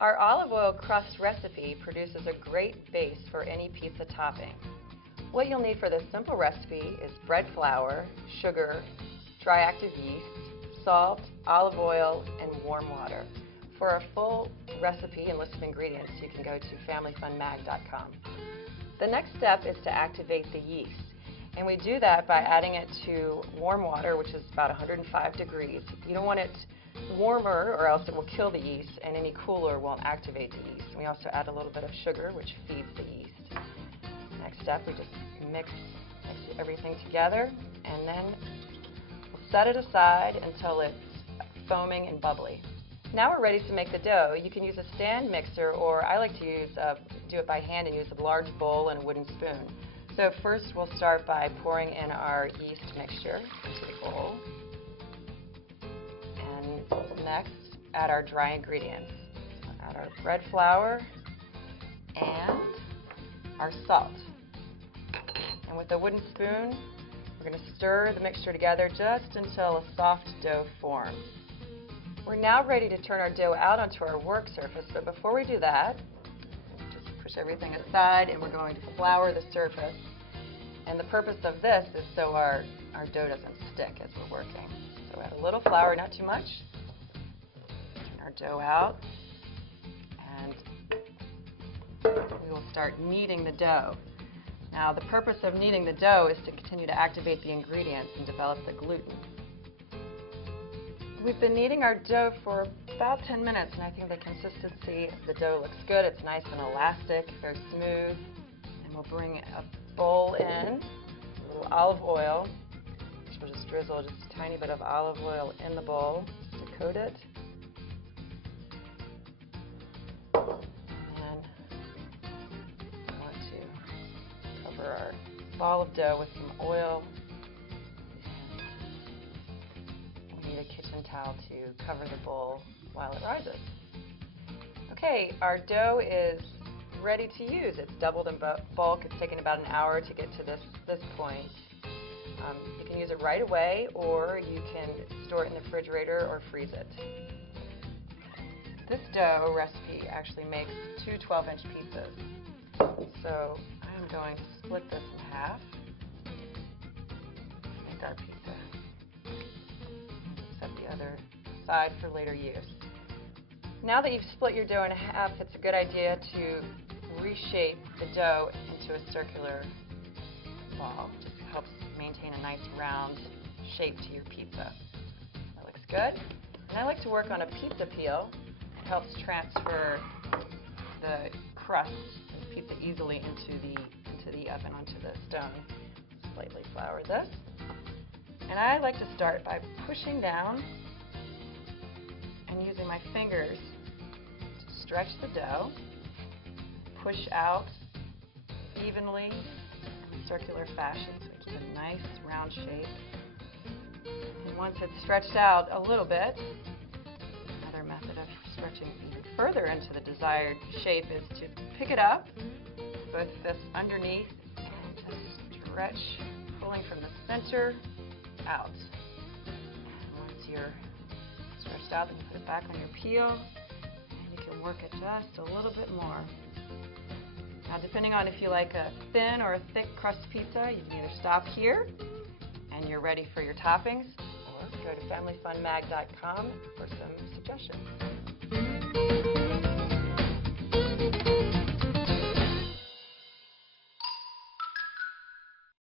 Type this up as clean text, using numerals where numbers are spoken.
Our olive oil crust recipe produces a great base for any pizza topping. What you'll need for this simple recipe is bread flour, sugar, dry active yeast, salt, olive oil, and warm water. For a full recipe and list of ingredients, you can go to FamilyFunMag.com. The next step is to activate the yeast, and we do that by adding it to warm water, which is about 105 degrees. You don't want it warmer or else it will kill the yeast, and any cooler won't activate the yeast. We also add a little bit of sugar, which feeds the yeast. Next step, we just mix everything together, and then we'll set it aside until it's foaming and bubbly. Now we're ready to make the dough. You can use a stand mixer, or I like to do it by hand and use a large bowl and a wooden spoon. So first we'll start by pouring in our yeast mixture into the bowl. And next, add our dry ingredients. So add our bread flour and our salt. And with a wooden spoon, we're going to stir the mixture together just until a soft dough forms. We're now ready to turn our dough out onto our work surface, but before we do that, just push everything aside and we're going to flour the surface. And the purpose of this is so our dough doesn't stick as we're working. So add a little flour, not too much. Turn our dough out, and we will start kneading the dough. Now the purpose of kneading the dough is to continue to activate the ingredients and develop the gluten. We've been kneading our dough for about 10 minutes, and I think the consistency of the dough looks good. It's nice and elastic, very smooth. And we'll bring a bowl in, a little olive oil, which we'll just drizzle just a tiny bit of olive oil in the bowl to coat it. And then I want to cover our ball of dough with some oil. Need a kitchen towel to cover the bowl while it rises. Okay, our dough is ready to use. It's doubled in bulk. It's taken about an hour to get to this point. You can use it right away, or you can store it in the refrigerator or freeze it. This dough recipe actually makes two 12-inch pizzas. So I'm going to split this in half to make our pizza. Set the other side for later use. Now that you've split your dough in half, it's a good idea to reshape the dough into a circular ball. It just helps maintain a nice round shape to your pizza. That looks good. And I like to work on a pizza peel. It helps transfer the crust of the pizza easily into the oven, onto the stone. Slightly flour this. And I like to start by pushing down and using my fingers to stretch the dough, push out evenly in a circular fashion so it's a nice round shape. And once it's stretched out a little bit, another method of stretching even further into the desired shape is to pick it up, both fists underneath, and just stretch, pulling from the center out. And once you're stretched out, then you put it back on your peel, and you can work it just a little bit more. Now, depending on if you like a thin or a thick crust pizza, you can either stop here and you're ready for your toppings, or go to FamilyFunMag.com for some suggestions.